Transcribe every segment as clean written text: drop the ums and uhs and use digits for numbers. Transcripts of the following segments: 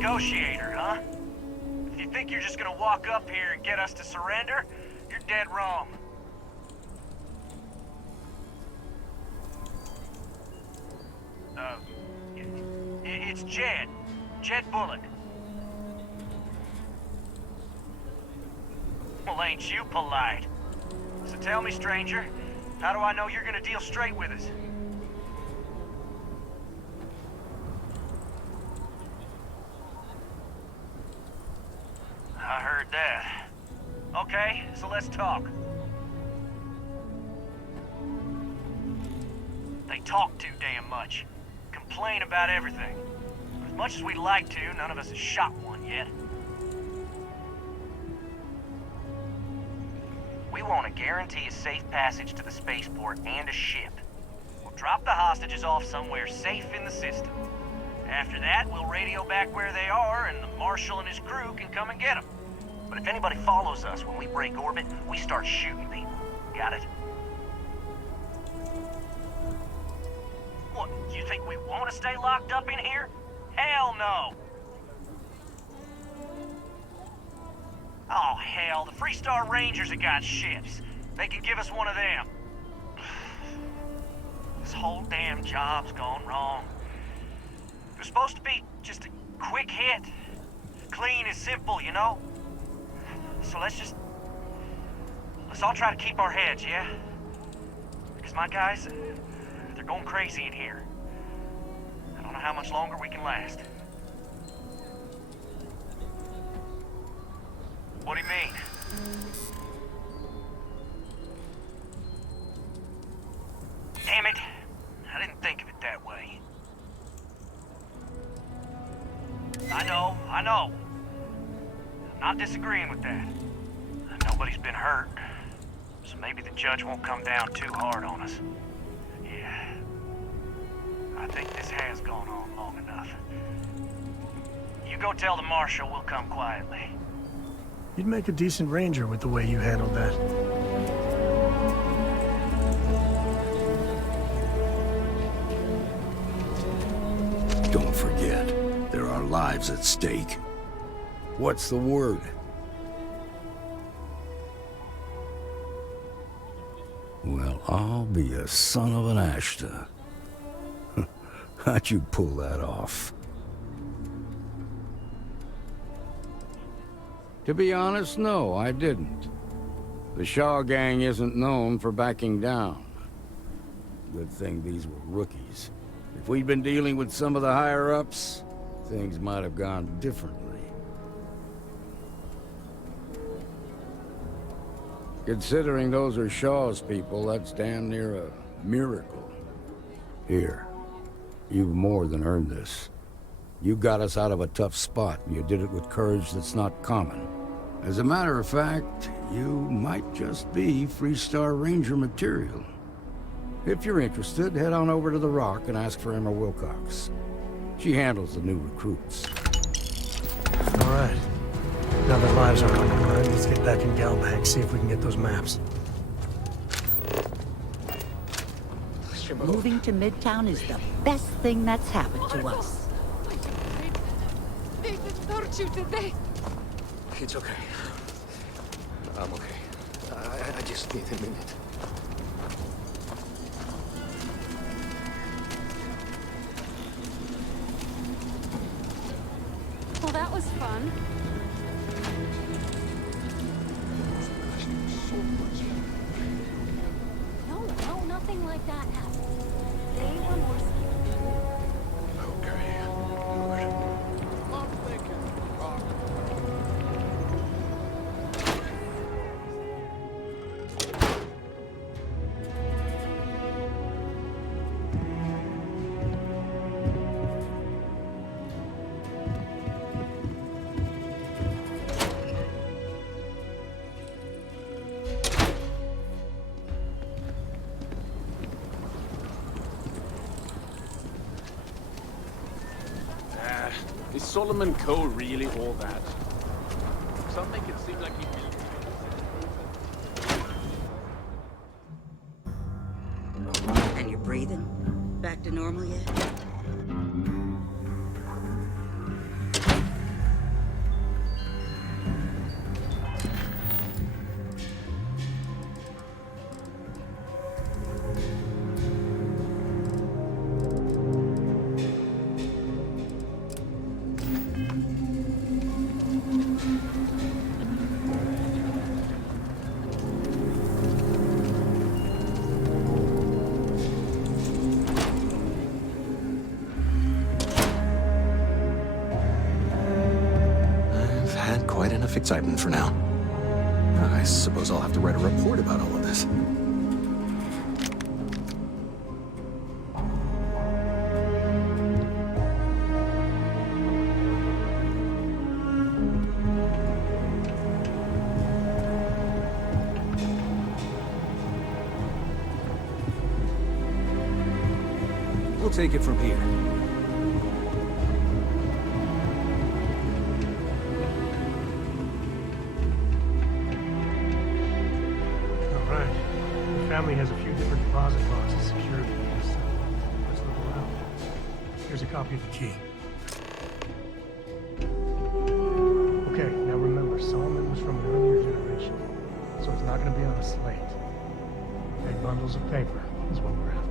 negotiator, huh? If you think you're just gonna walk up here and get us to surrender, you're dead wrong. It's Jed. Jed Bullock. Well, ain't you polite? So tell me, stranger, how do I know you're gonna deal straight with us? I heard that. Okay, so let's talk. They talk too damn much. Complain about everything. As much as we'd like to, none of us has shot one yet. We want to guarantee a safe passage to the spaceport and a ship. We'll drop the hostages off somewhere safe in the system. After that, we'll radio back where they are, and the Marshal and his crew can come and get them. But if anybody follows us when we break orbit, we start shooting people. Got it? What, you think we want to stay locked up in here? Hell no! Oh, hell, the Freestar Rangers have got ships. They can give us one of them. This whole damn job's gone wrong. It was supposed to be just a quick hit. Clean and simple, you know? So let's all try to keep our heads, yeah? Because my guys, they're going crazy in here. I don't know how much longer we can last. What do you mean? Damn it. I didn't think of it that way. I know. I'm not disagreeing with that. Nobody's been hurt, so maybe the judge won't come down too hard on us. Yeah. I think this has gone on long enough. You go tell the Marshal we'll come quietly. You'd make a decent ranger with the way you handled that. Don't forget, there are lives at stake. What's the word? Well, I'll be a son of an Ashta. How'd you pull that off? To be honest, no, I didn't. The Shaw gang isn't known for backing down. Good thing these were rookies. If we'd been dealing with some of the higher-ups, things might have gone differently. Considering those are Shaw's people, that's damn near a miracle. Here, you've more than earned this. You got us out of a tough spot, and you did it with courage that's not common. As a matter of fact, you might just be Freestar Ranger material. If you're interested, head on over to the Rock and ask for Emma Wilcox. She handles the new recruits. All right. Now that lives are on the line, let's get back in Galbank, see if we can get those maps. Moving to Midtown is the best thing that's happened to us. They didn't hurt you, did they? It's okay. I'm okay. I just need a minute. Well, that was fun. No, nothing like that happened. They were more scared. Okay, good. I'm thinking, Rock. Is Solomon Cole really all that? Some make it seem like he... And you're breathing? Back to normal yet? excitement for now. I suppose I'll have to write a report about all of this. We'll take it from here. All right. The family has a few different deposit boxes secured for this. Let's look around. Here's a copy of the key. Okay, now remember, Solomon was from an earlier generation, so it's not going to be on a slate. Big bundles of paper is what we're after.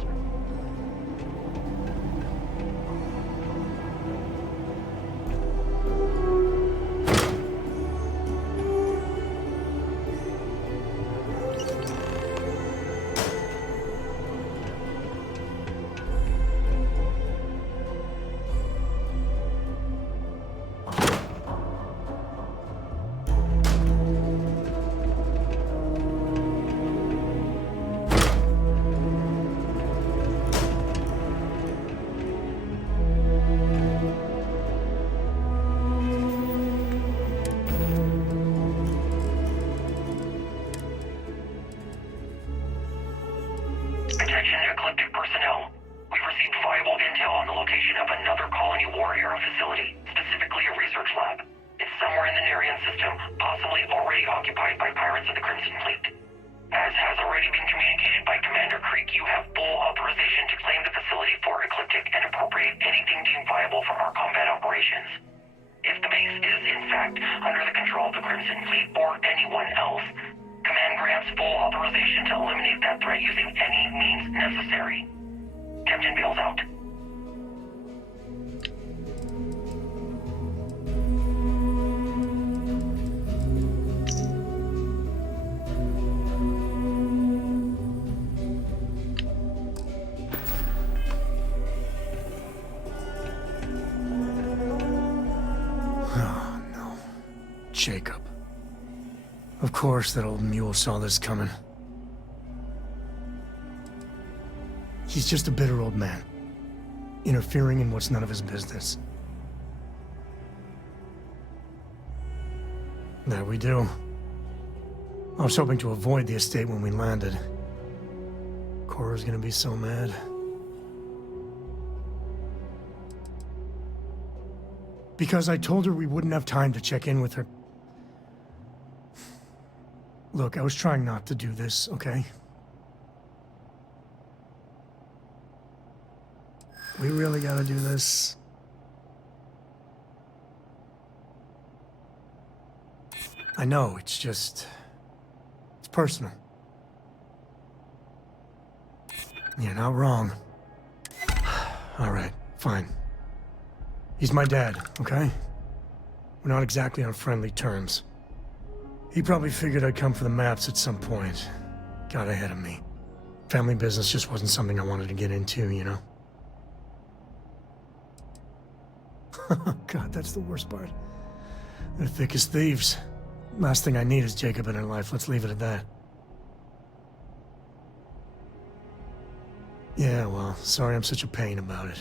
Attention Ecliptic personnel. We've received viable intel on the location of another colony war era facility, specifically a research lab. It's somewhere in the Nerian system, possibly already occupied by pirates of the Crimson Fleet. As has already been communicated by Commander Creek, you have full authorization to claim the facility for Ecliptic and appropriate anything deemed viable from our combat operations. If the base is, in fact, under the control of the Crimson Fleet or anyone else, Command grants full authorization to eliminate that threat using any means necessary. Captain Bale's out. Oh, no. Jacob. Of course that old mule saw this coming. He's just a bitter old man, interfering in what's none of his business. There we do. I was hoping to avoid the estate when we landed. Cora's gonna be so mad. Because I told her we wouldn't have time to check in with her. Look, I was trying not to do this, okay? We really gotta do this. I know, it's just... it's personal. You're not wrong. All right, fine. He's my dad, okay? We're not exactly on friendly terms. He probably figured I'd come for the maps at some point. Got ahead of me. Family business just wasn't something I wanted to get into, you know? God, that's the worst part. They're thick as thieves. Last thing I need is Jacob in her life. Let's leave it at that. Yeah, well, sorry I'm such a pain about it.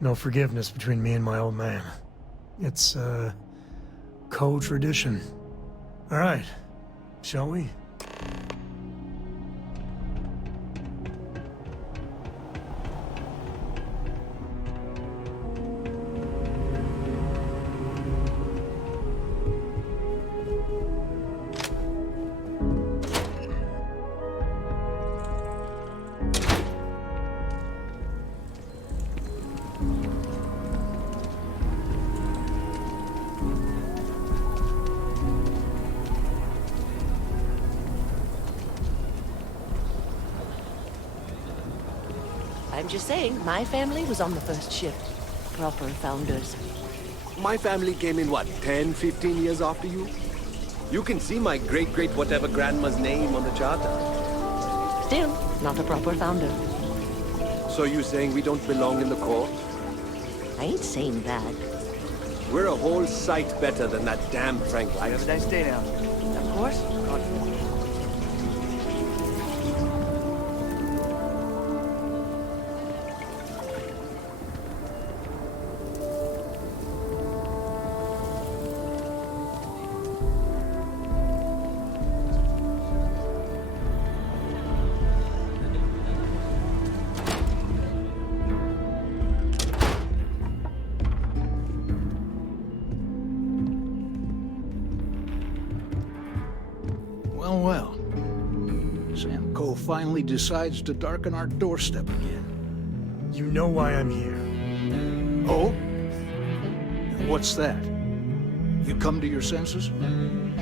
No forgiveness between me and my old man. It's, co-tradition. All right, shall we? I'm just saying, my family was on the first ship. Proper founders. My family came in, what, 10, 15 years after you? You can see my great-great-whatever grandma's name on the charter. Still, not a proper founder. So you saying we don't belong in the court? I ain't saying that. We're a whole sight better than that damn tranquilizer. Have a nice day now. Of course. Well. Sam Coe finally decides to darken our doorstep again. You know why I'm here. Oh? And what's that? You come to your senses?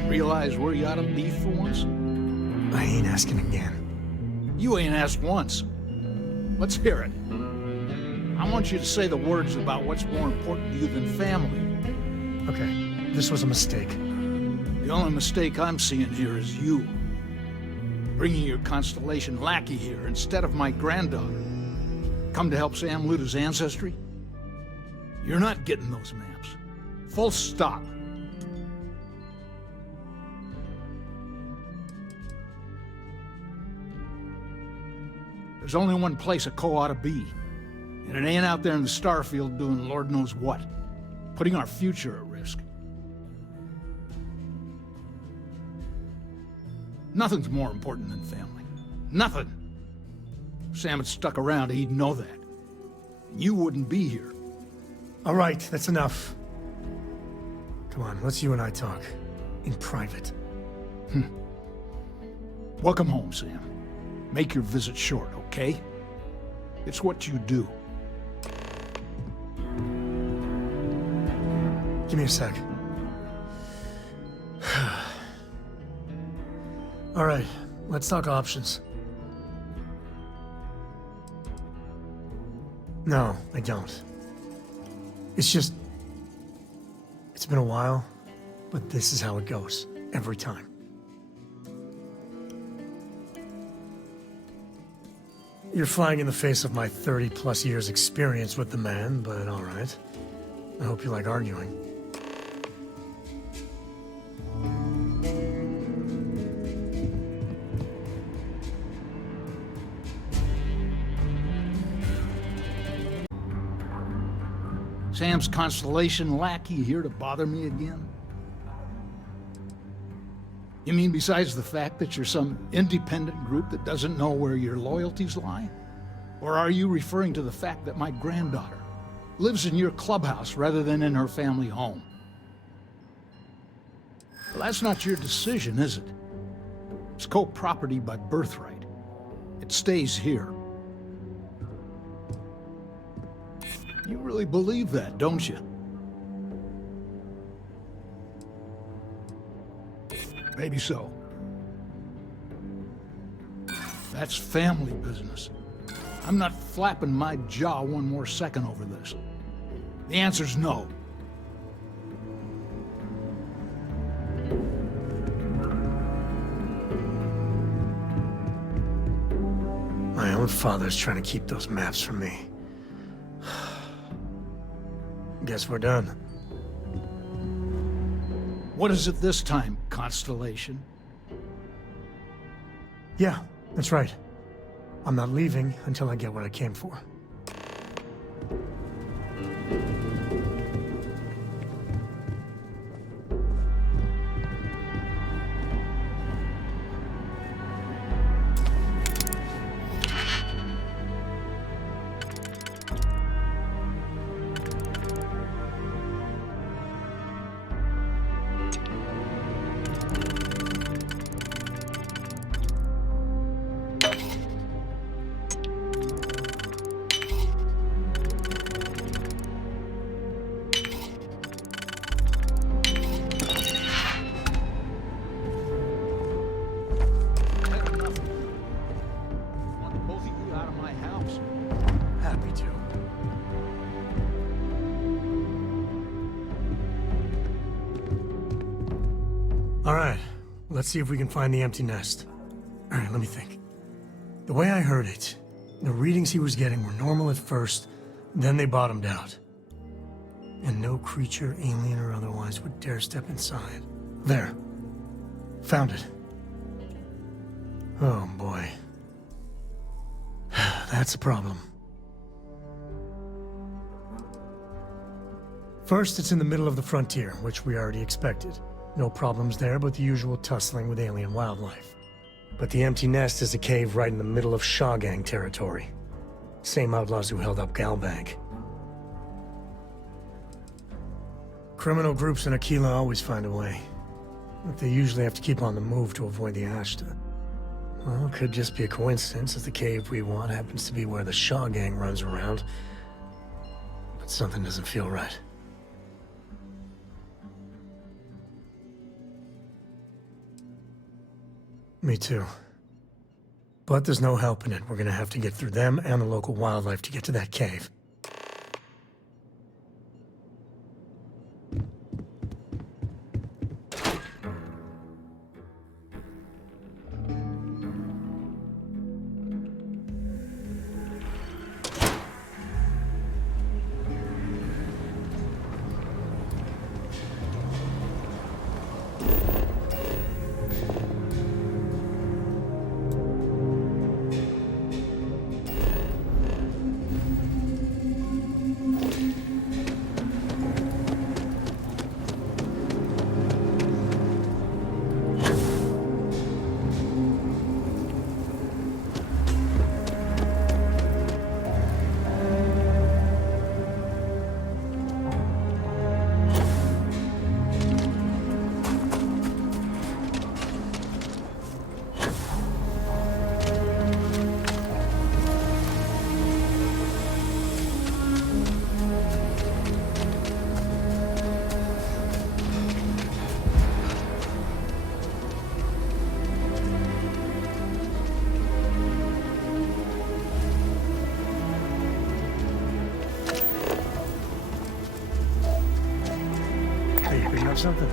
Realize where you ought to be for once? I ain't asking again. You ain't asked once. Let's hear it. I want you to say the words about what's more important to you than family. Okay, this was a mistake. The only mistake I'm seeing here is you. Bringing your Constellation lackey here instead of my granddaughter. Come to help Sam loot his ancestry? You're not getting those maps. Full stop. There's only one place a Coe ought to be. And it ain't out there in the Starfield doing Lord knows what. Putting our future at risk. Nothing's more important than family. Nothing. If Sam had stuck around, he'd know that. You wouldn't be here. All right, that's enough. Come on, let's you and I talk. In private. Welcome home, Sam. Make your visit short, okay? It's what you do. Give me a sec. All right, let's talk options. No, I don't. It's just... It's been a while, but this is how it goes. Every time. You're flying in the face of my 30-plus years experience with the man, but all right. I hope you like arguing. Sam's Constellation lackey here to bother me again? You mean besides the fact that you're some independent group that doesn't know where your loyalties lie? Or are you referring to the fact that my granddaughter lives in your clubhouse rather than in her family home? Well, that's not your decision, is it? It's Coe property by birthright. It stays here. You really believe that, don't you? Maybe so. That's family business. I'm not flapping my jaw one more second over this. The answer's no. My own father's trying to keep those maps from me. Guess we're done. What is it this time, Constellation? Yeah, that's right. I'm not leaving until I get what I came for. Alright, let's see if we can find the empty nest. Alright, let me think. The way I heard it, the readings he was getting were normal at first, then they bottomed out. And no creature, alien or otherwise, would dare step inside. There. Found it. Oh boy. That's a problem. First, it's in the middle of the frontier, which we already expected. No problems there, but the usual tussling with alien wildlife. But the empty nest is a cave right in the middle of Shaw Gang territory. Same outlaws who held up Galbank. Criminal groups in Aquila always find a way. But they usually have to keep on the move to avoid the Ashta. Well, it could just be a coincidence that the cave we want happens to be where the Shaw Gang runs around. But something doesn't feel right. Me too. But there's no helping it. We're gonna have to get through them and the local wildlife to get to that cave. Something.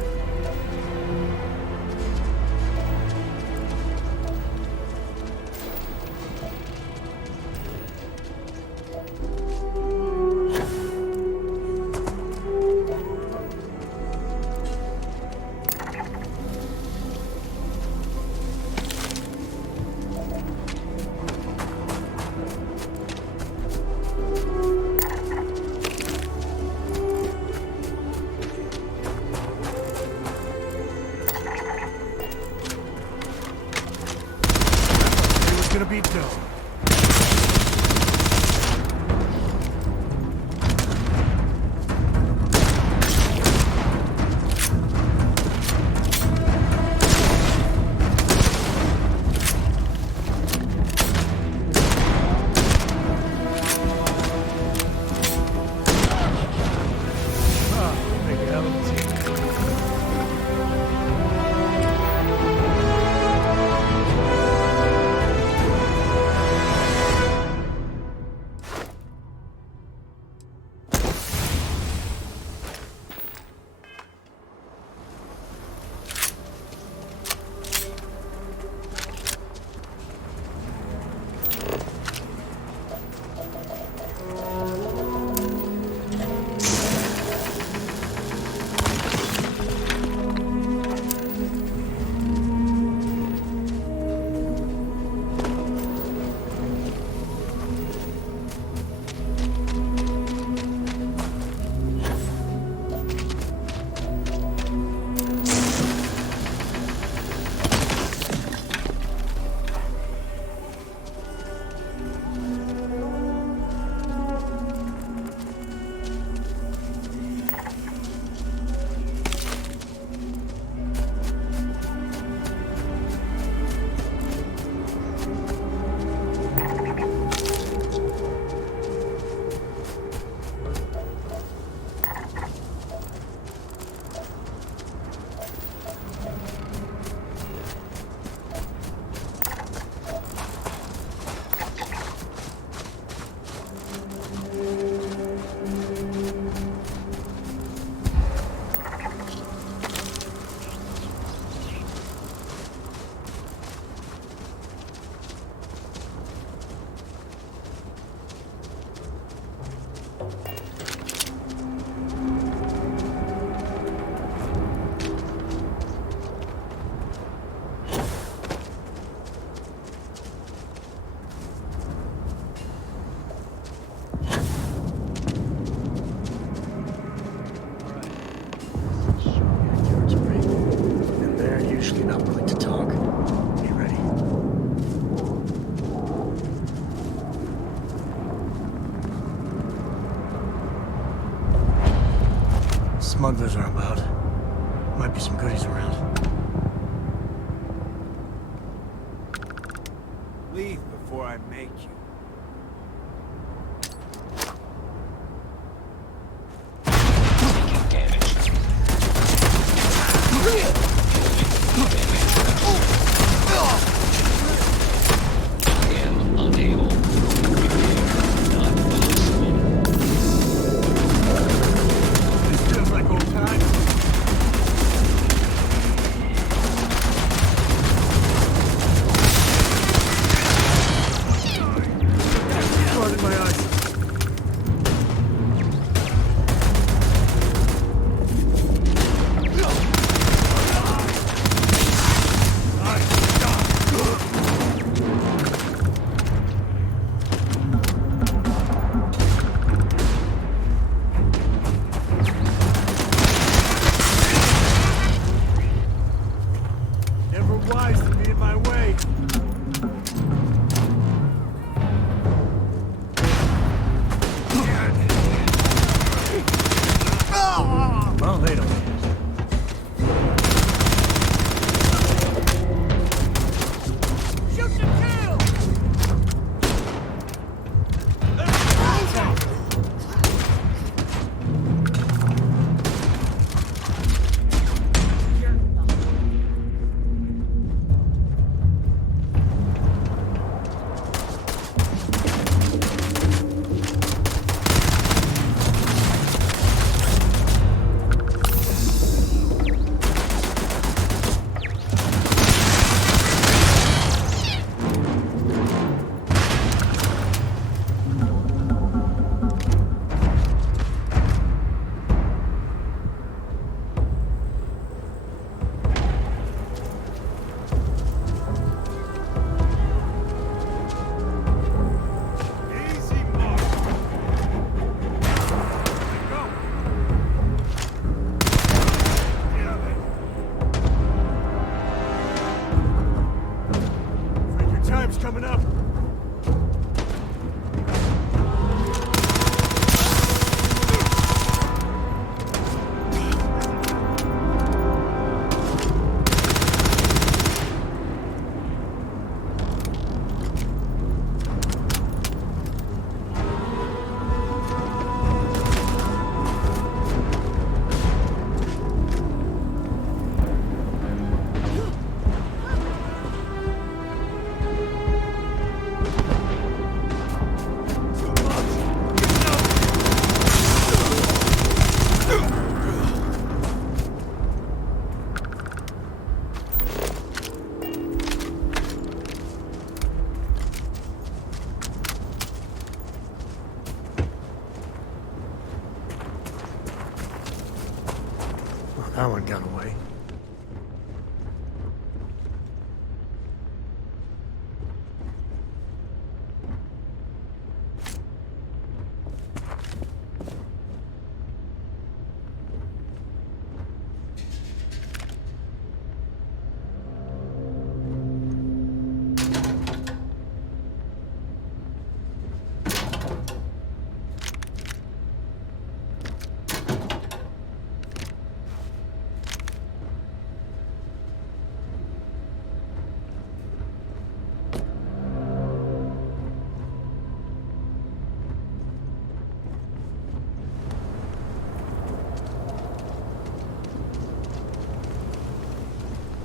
Gonna be dope. Smugglers are about. Might be some goodies around. Leave before I make you. Coming up. That one got away.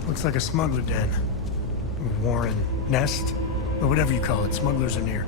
Looks like a smuggler den. Warren, nest, or whatever you call it. Smugglers are near.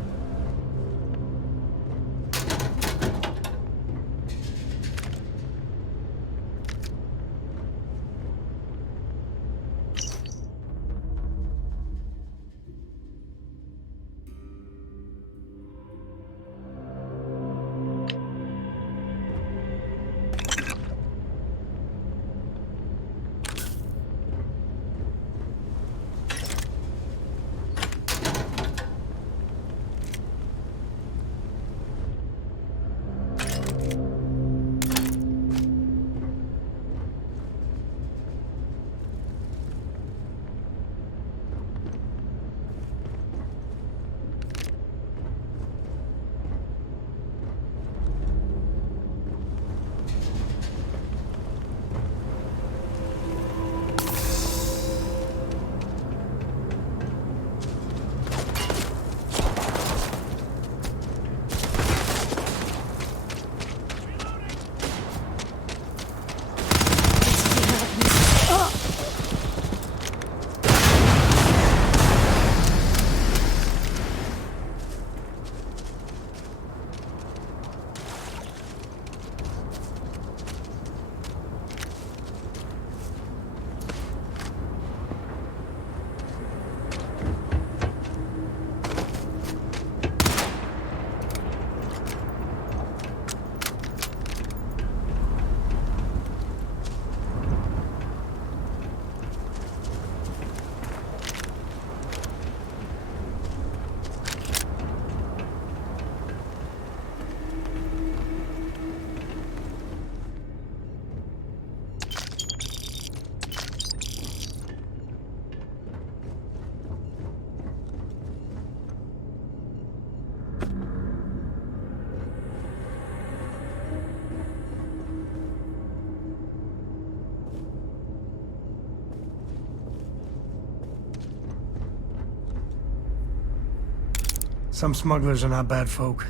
Some smugglers are not bad folk.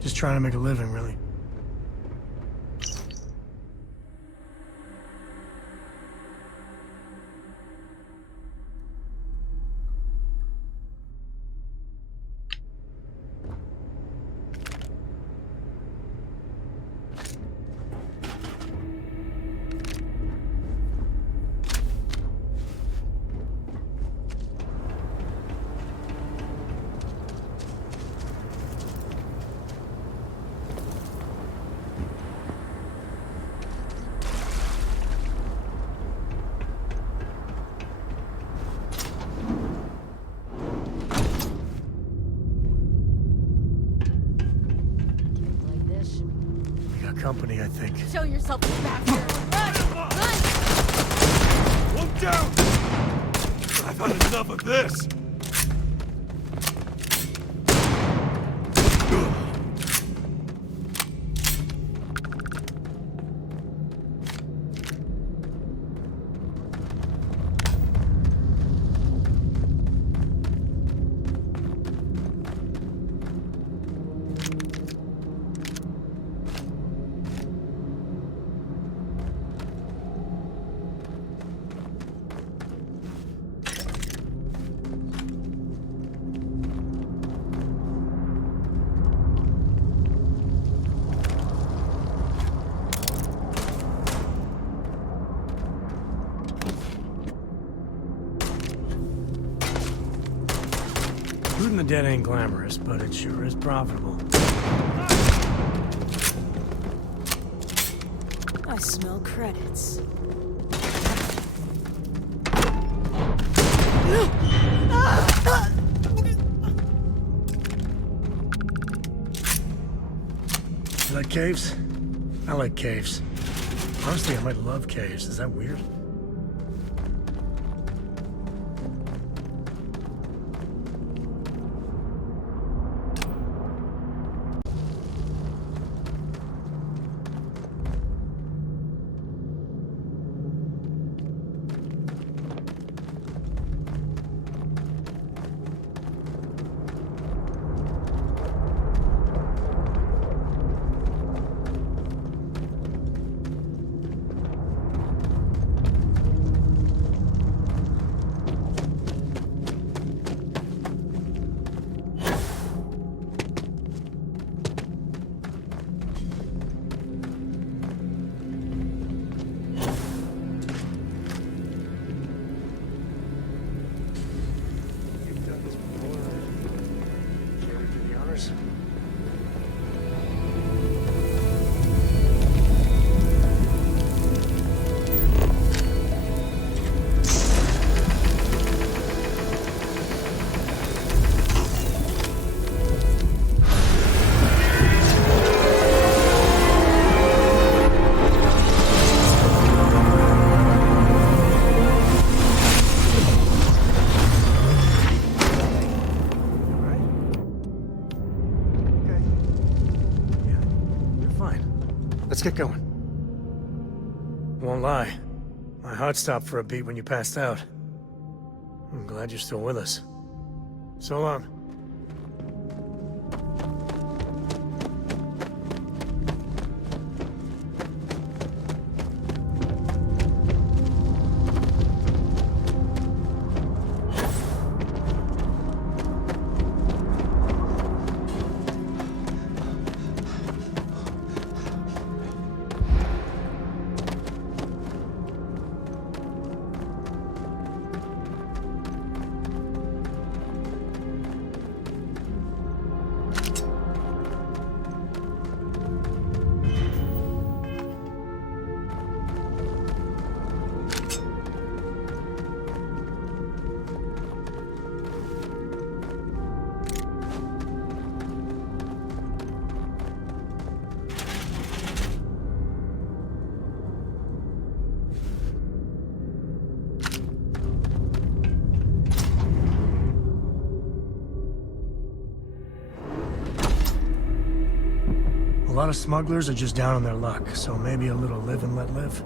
Just trying to make a living, really. Company, I think. Show yourself, you bastard! Run! Run! Look down! I've had enough of this! Shooting the dead ain't glamorous, but it sure is profitable. I smell credits. You like caves? I like caves. Honestly, I might love caves. Is that weird? Let's get going. Won't lie, my heart stopped for a beat when you passed out. I'm glad you're still with us. So long. A lot of smugglers are just down on their luck, so maybe a little live and let live.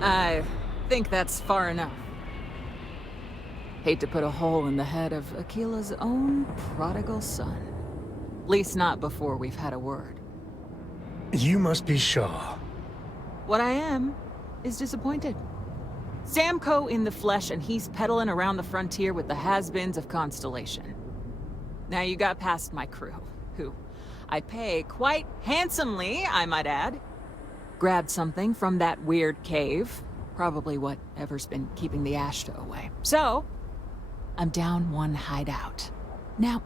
I think that's far enough. Hate to put a hole in the head of Akila's own prodigal son. Least not before we've had a word. You must be Shaw. What I am is disappointed. Samco in the flesh, and he's peddling around the frontier with the has-beens of Constellation. Now you got past my crew, who I pay quite handsomely, I might add. Grabbed something from that weird cave. Probably whatever's been keeping the Ashta away. So, I'm down one hideout. Now,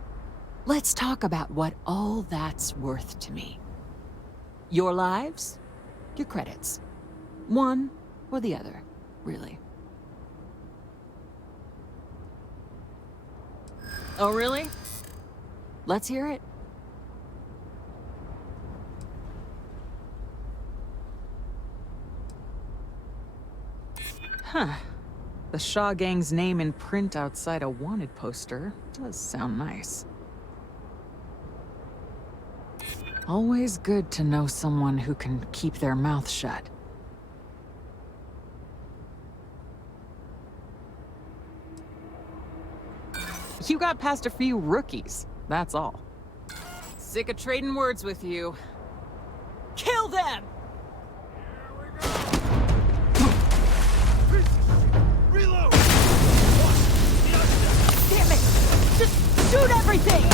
let's talk about what all that's worth to me. Your lives, your credits. One or the other, really. Oh, really? Let's hear it. Huh. The Shaw Gang's name in print outside a wanted poster does sound nice. Always good to know someone who can keep their mouth shut. You got past a few rookies, that's all. Sick of trading words with you. Kill them! Reload! Damn it! Just shoot everything!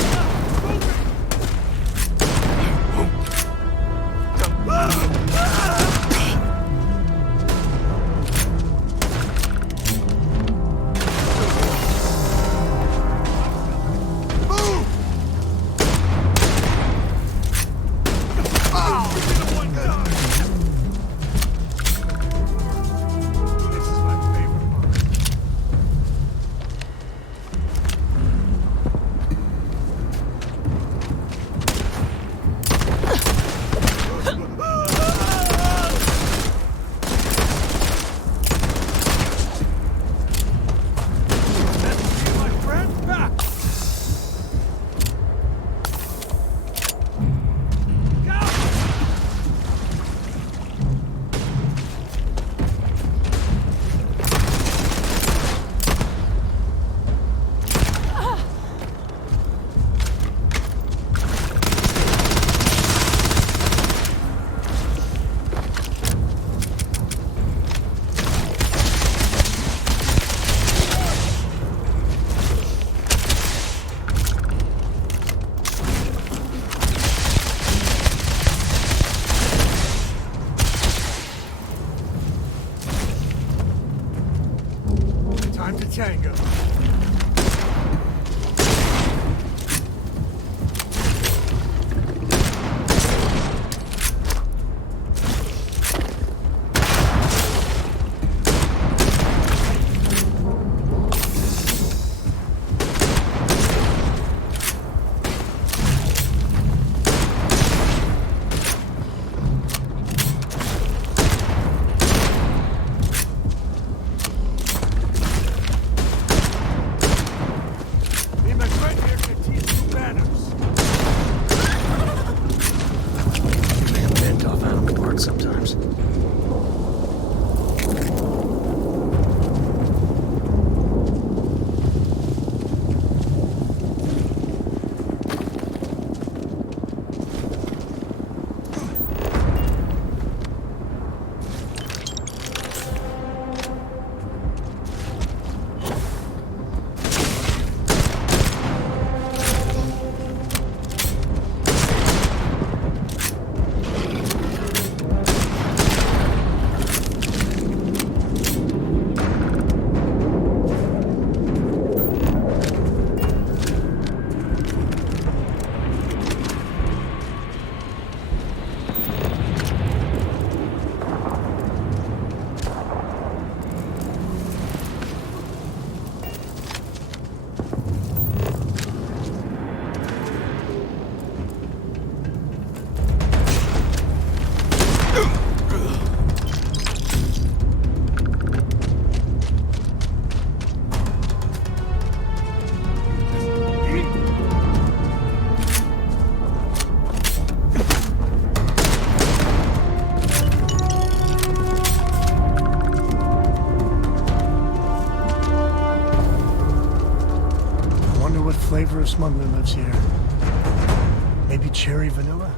Time to tango. what flavor of smuggler lives here? Maybe cherry vanilla?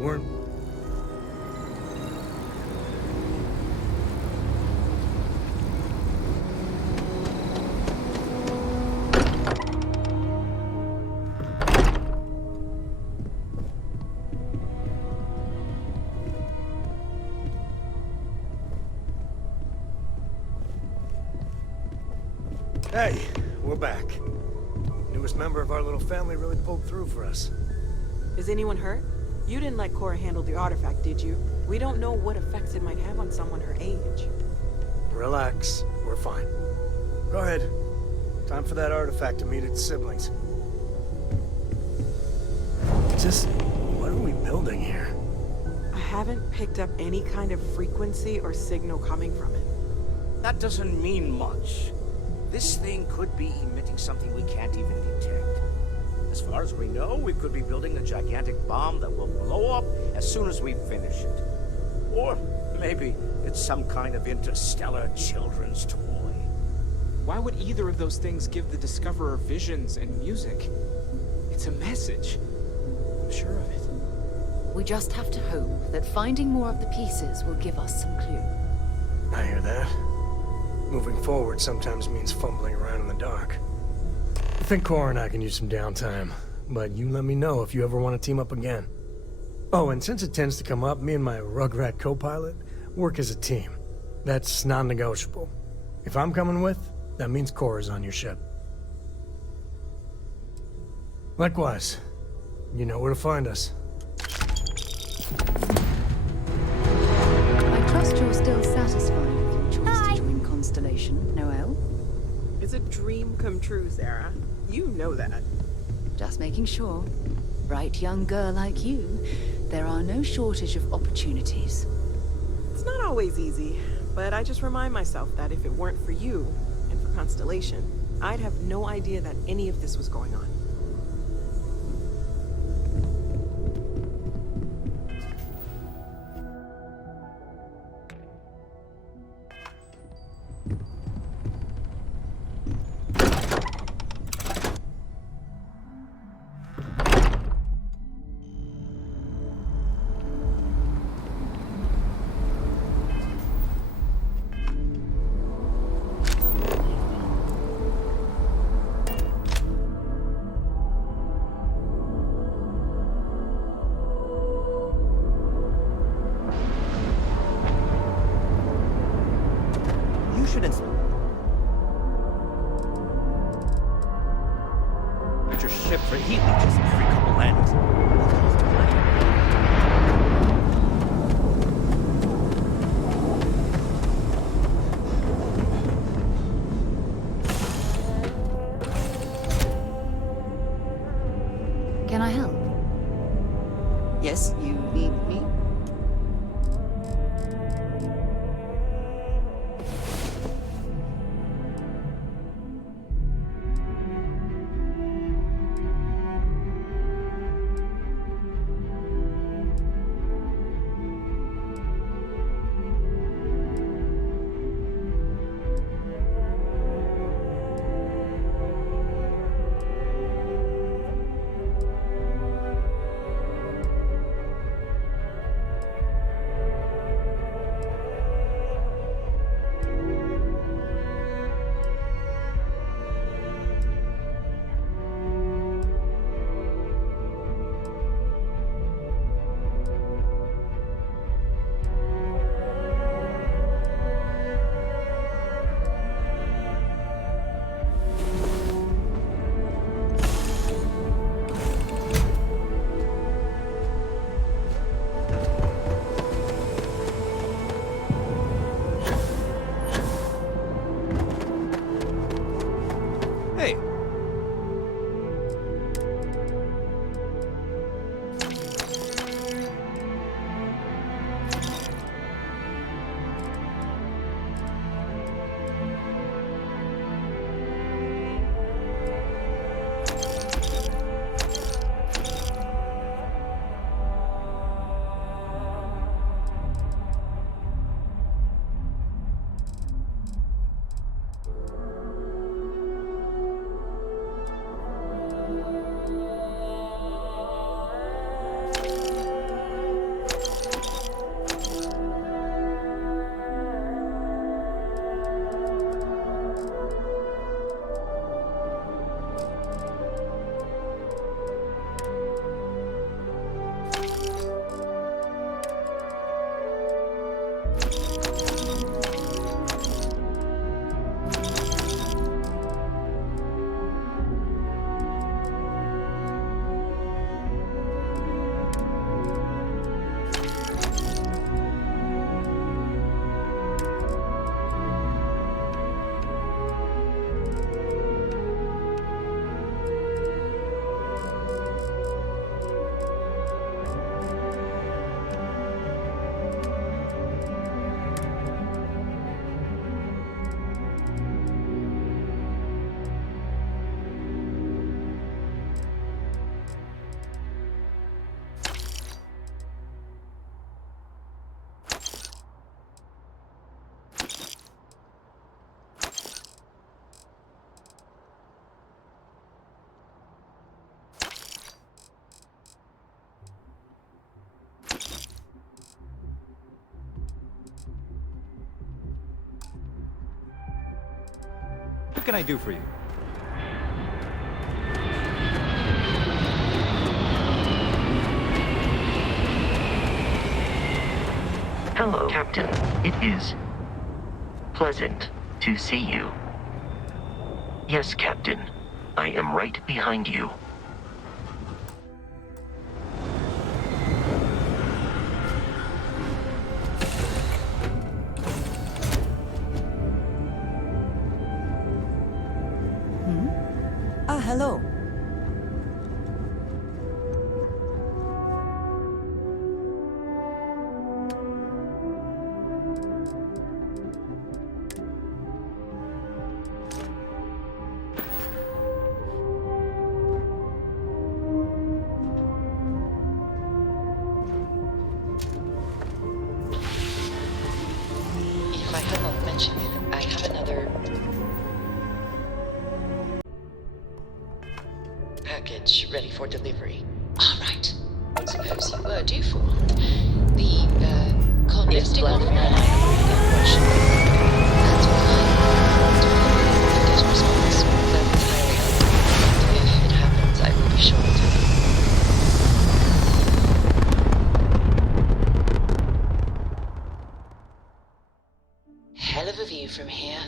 Weren't... Hey, we're back. Newest member of our little family really pulled through for us. Is anyone hurt? You didn't let Cora handle the artifact, did you? We don't know what effects it might have on someone her age. Relax, we're fine. Go ahead. Time for that artifact to meet its siblings. Just, what are we building here? I haven't picked up any kind of frequency or signal coming from it. That doesn't mean much. This thing could be emitting something we can't even detect. As far as we know, we could be building a gigantic bomb that will blow up as soon as we finish it. Or maybe it's some kind of interstellar children's toy. Why would either of those things give the Discoverer visions and music? It's a message. I'm sure of it. We just have to hope that finding more of the pieces will give us some clue. I hear that. Moving forward sometimes means fumbling around in the dark. I think Cora and I can use some downtime, but you let me know if you ever want to team up again. Oh, and since it tends to come up, me and my Rugrat co-pilot work as a team. That's non-negotiable. If I'm coming with, that means Cora's on your ship. Likewise, you know where to find us. I trust you're still satisfied with your choice to join Constellation, Noel? It's a dream come true, Sarah. You know that. Just making sure. Bright young girl like you, there are no shortage of opportunities. It's not always easy, but I just remind myself that if it weren't for you, and for Constellation, I'd have no idea that any of this was going on. Your ship for heat leeches every couple landings. Can I help? Yes, you need me? What can I do for you? Hello, Captain. It is pleasant to see you. Yes, Captain. I am right behind you. Hello. If I had not mentioned it, I have another package ready for delivery. All right. Suppose you were due for one. The convincing of my approach. That's what I get a response. That's entirely helpful. If it happens, I will be sure to. Hell of a view from here.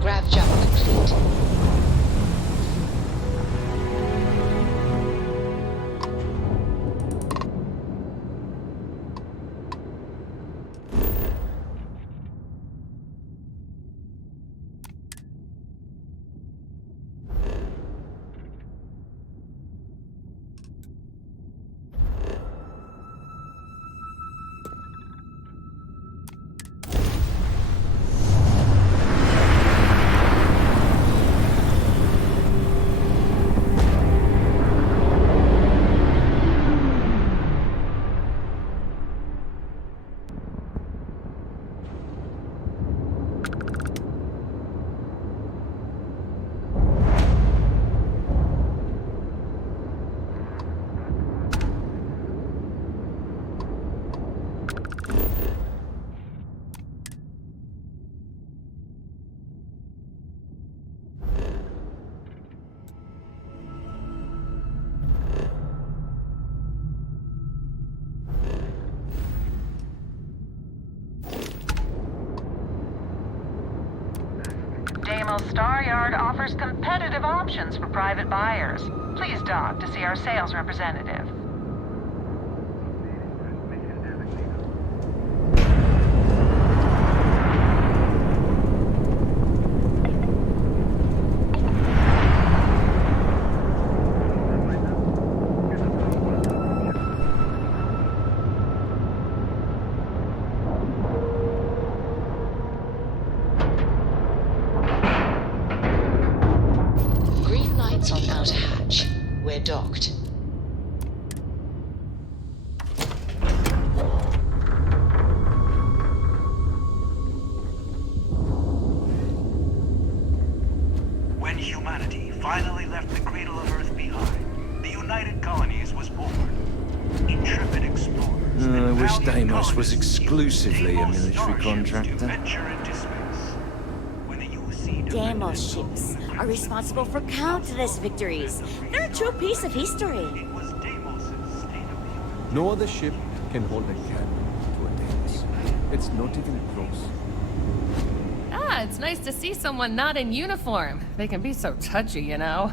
Grav jump complete. Star Yard offers competitive options for private buyers. Please dock to see our sales representative. On outer hatch. We're docked. When humanity finally left the cradle of Earth behind, the United Colonies was born. Intrepid explorers. I wish Deimos was exclusively a military contractor. Deimos ships are responsible for countless victories. They're a true piece of history. No other ship can hold a candle to a Deimos. It's not even close. Ah, it's nice to see someone not in uniform. They can be so touchy, you know.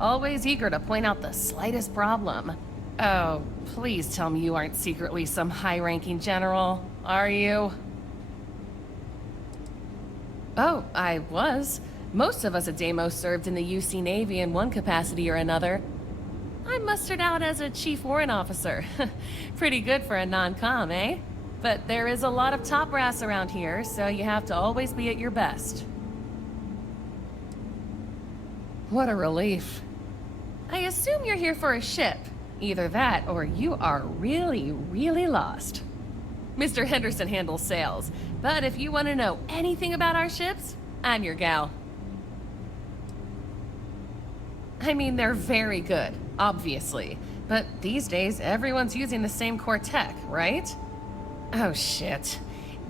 Always eager to point out the slightest problem. Oh, please tell me you aren't secretly some high-ranking general, are you? Oh, I was. Most of us at Deimos served in the UC Navy in one capacity or another. I'm mustered out as a chief warrant officer. Pretty good for a non-com, eh? But there is a lot of top brass around here, so you have to always be at your best. What a relief. I assume you're here for a ship. Either that, or you are really, really lost. Mr. Henderson handles sales, but if you want to know anything about our ships, I'm your gal. I mean, they're very good, obviously. But these days, everyone's using the same core tech, right? Oh, shit.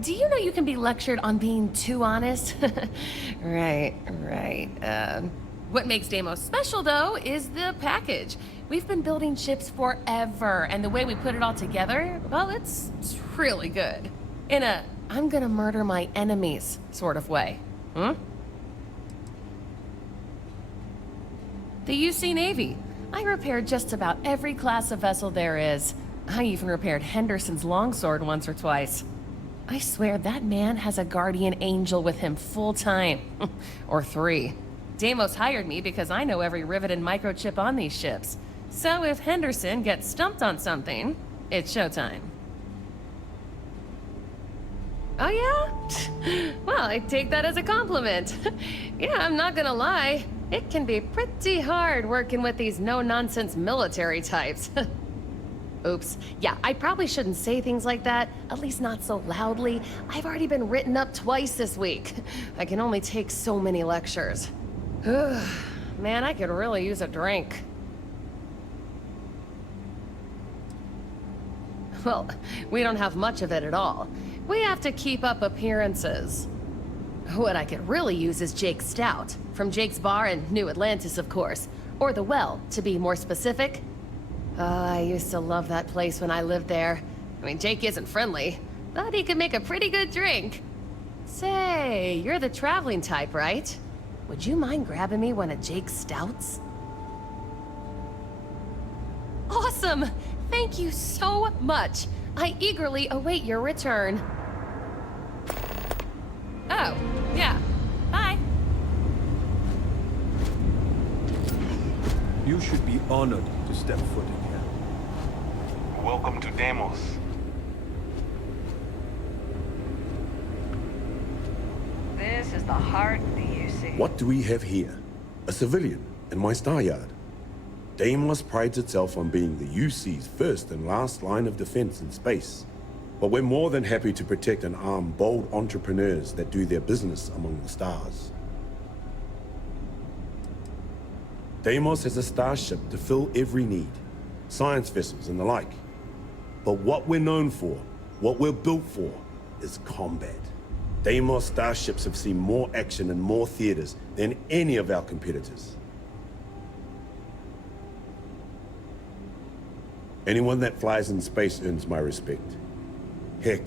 Do you know you can be lectured on being too honest? Right. What makes Deimos special, though, is the package. We've been building ships forever, and the way we put it all together, well, it's really good. In a, I'm gonna murder my enemies sort of way. The UC Navy. I repaired just about every class of vessel there is. I even repaired Henderson's longsword once or twice. I swear that man has a guardian angel with him full time. Or 3. Deimos hired me because I know every rivet and microchip on these ships. So if Henderson gets stumped on something, it's showtime. Oh yeah? Well, I take that as a compliment. Yeah, I'm not gonna lie. It can be pretty hard working with these no-nonsense military types. Oops. Yeah, I probably shouldn't say things like that, at least not so loudly. I've already been written up twice this week. I can only take so many lectures. Man, I could really use a drink. Well, we don't have much of it at all. We have to keep up appearances. What I could really use is Jake's Stout, from Jake's Bar in New Atlantis, of course. Or The Well, to be more specific. I used to love that place when I lived there. I mean, Jake isn't friendly, but he could make a pretty good drink. Say, you're the traveling type, right? Would you mind grabbing me one of Jake's Stouts? Awesome! Thank you so much. I eagerly await your return. Oh, yeah. Bye. You should be honored to step foot in here. Welcome to Deimos. This is the heart of the UC. What do we have here? A civilian in my star yard. Deimos prides itself on being the UC's first and last line of defense in space. But we're more than happy to protect and arm bold entrepreneurs that do their business among the stars. Deimos has a starship to fill every need, science vessels and the like. But what we're known for, what we're built for, is combat. Deimos starships have seen more action in more theaters than any of our competitors. Anyone that flies in space earns my respect. Heck,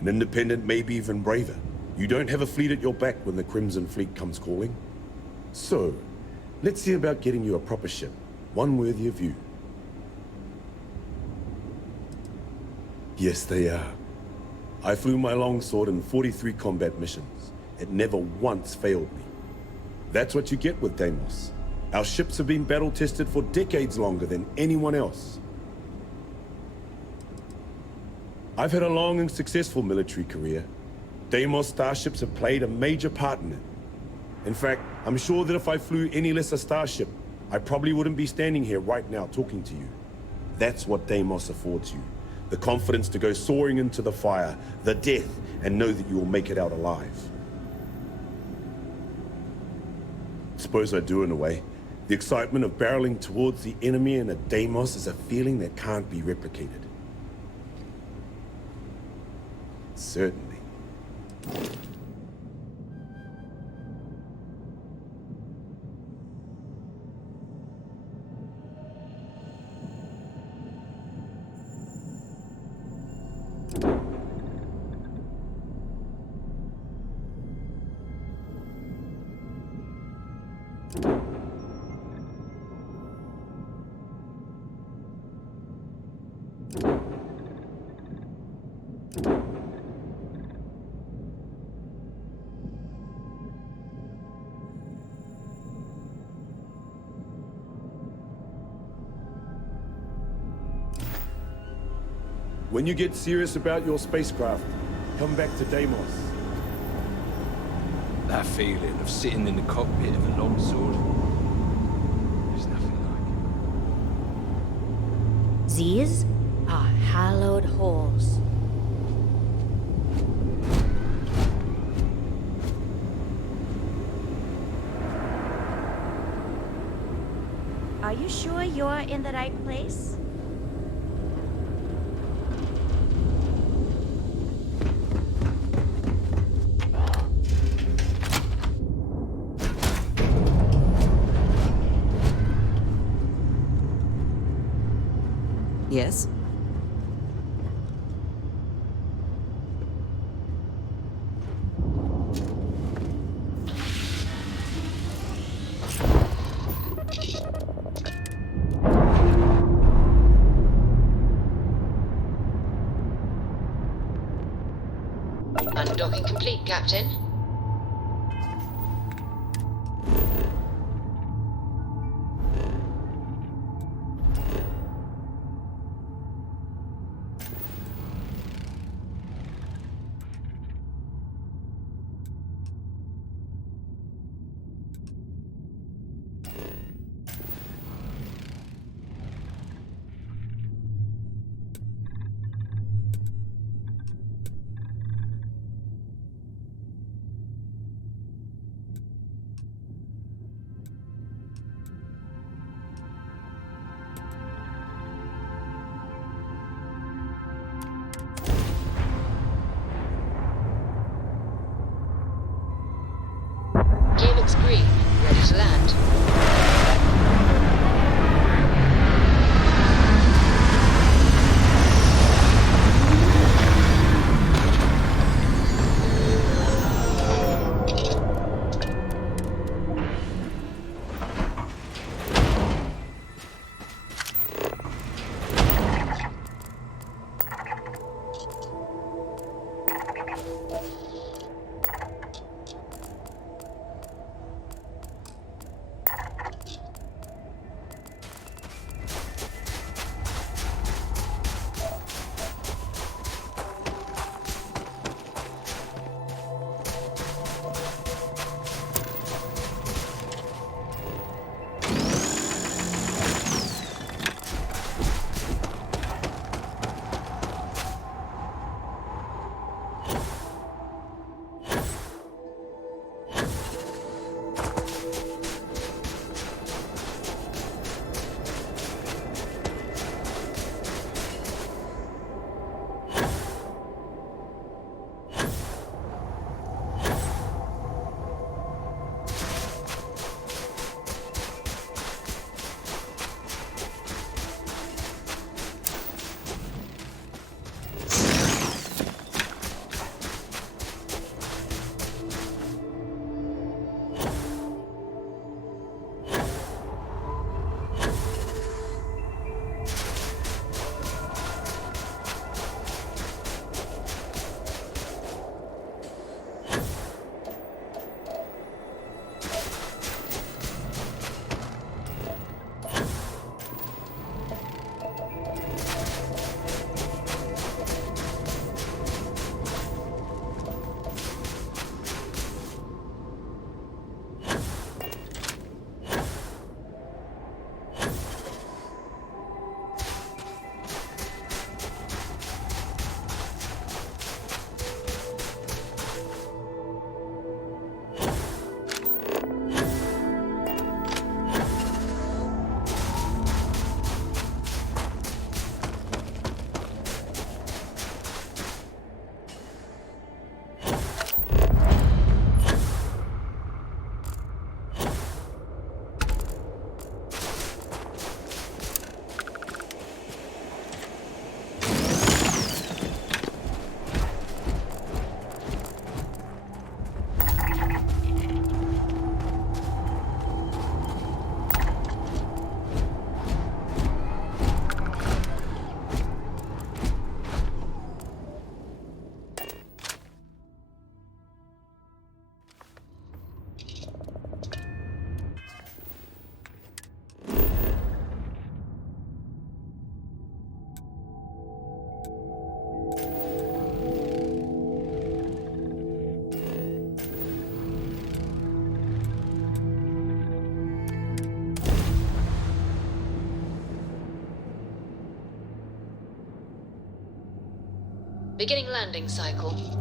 an independent may be even braver. You don't have a fleet at your back when the Crimson Fleet comes calling. So, let's see about getting you a proper ship, one worthy of you. Yes, they are. I flew my longsword in 43 combat missions. It never once failed me. That's what you get with Deimos. Our ships have been battle-tested for decades longer than anyone else. I've had a long and successful military career. Deimos starships have played a major part in it. In fact, I'm sure that if I flew any lesser starship, I probably wouldn't be standing here right now talking to you. That's what Deimos affords you. The confidence to go soaring into the fire, the death, and know that you will make it out alive. Suppose I do in a way. The excitement of barreling towards the enemy in a Deimos is a feeling that can't be replicated. Certainly. When you get serious about your spacecraft, come back to Deimos. That feeling of sitting in the cockpit of a longsword. There's nothing like it. These are hallowed halls. Are you sure you're in the right place? Yes? Undocking complete, Captain. Beginning landing cycle.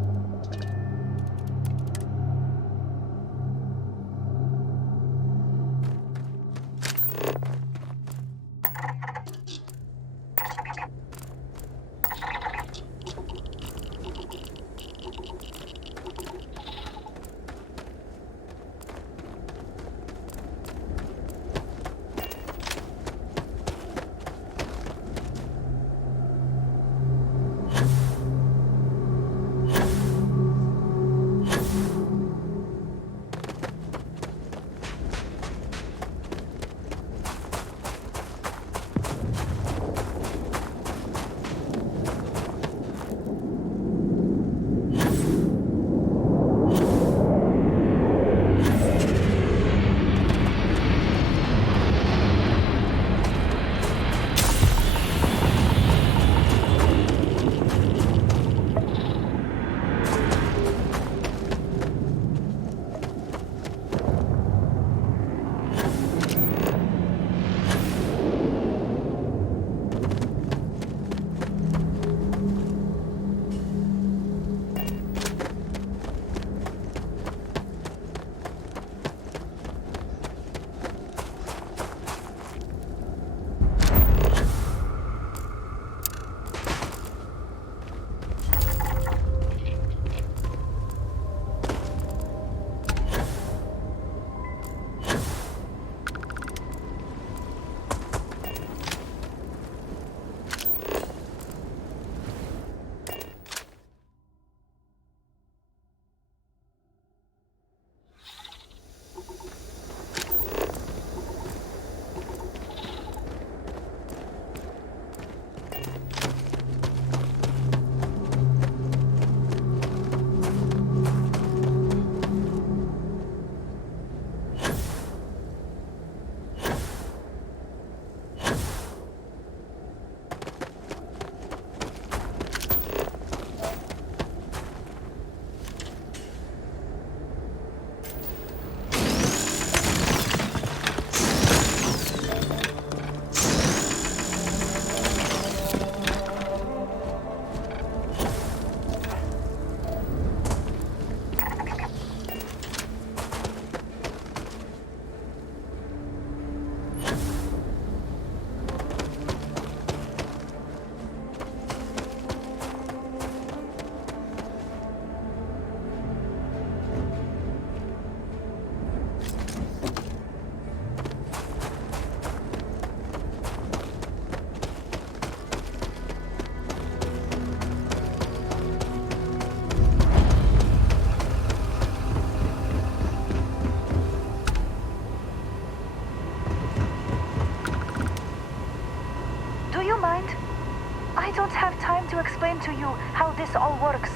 I don't have time to explain to you how this all works.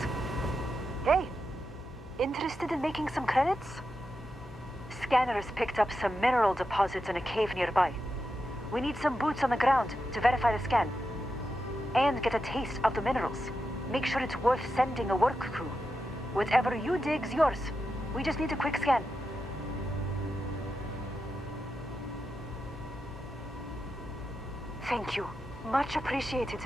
Hey, interested in making some credits? Scanners picked up some mineral deposits in a cave nearby. We need some boots on the ground to verify the scan. And get a taste of the minerals. Make sure it's worth sending a work crew. Whatever you dig's yours. We just need a quick scan. Thank you. Much appreciated.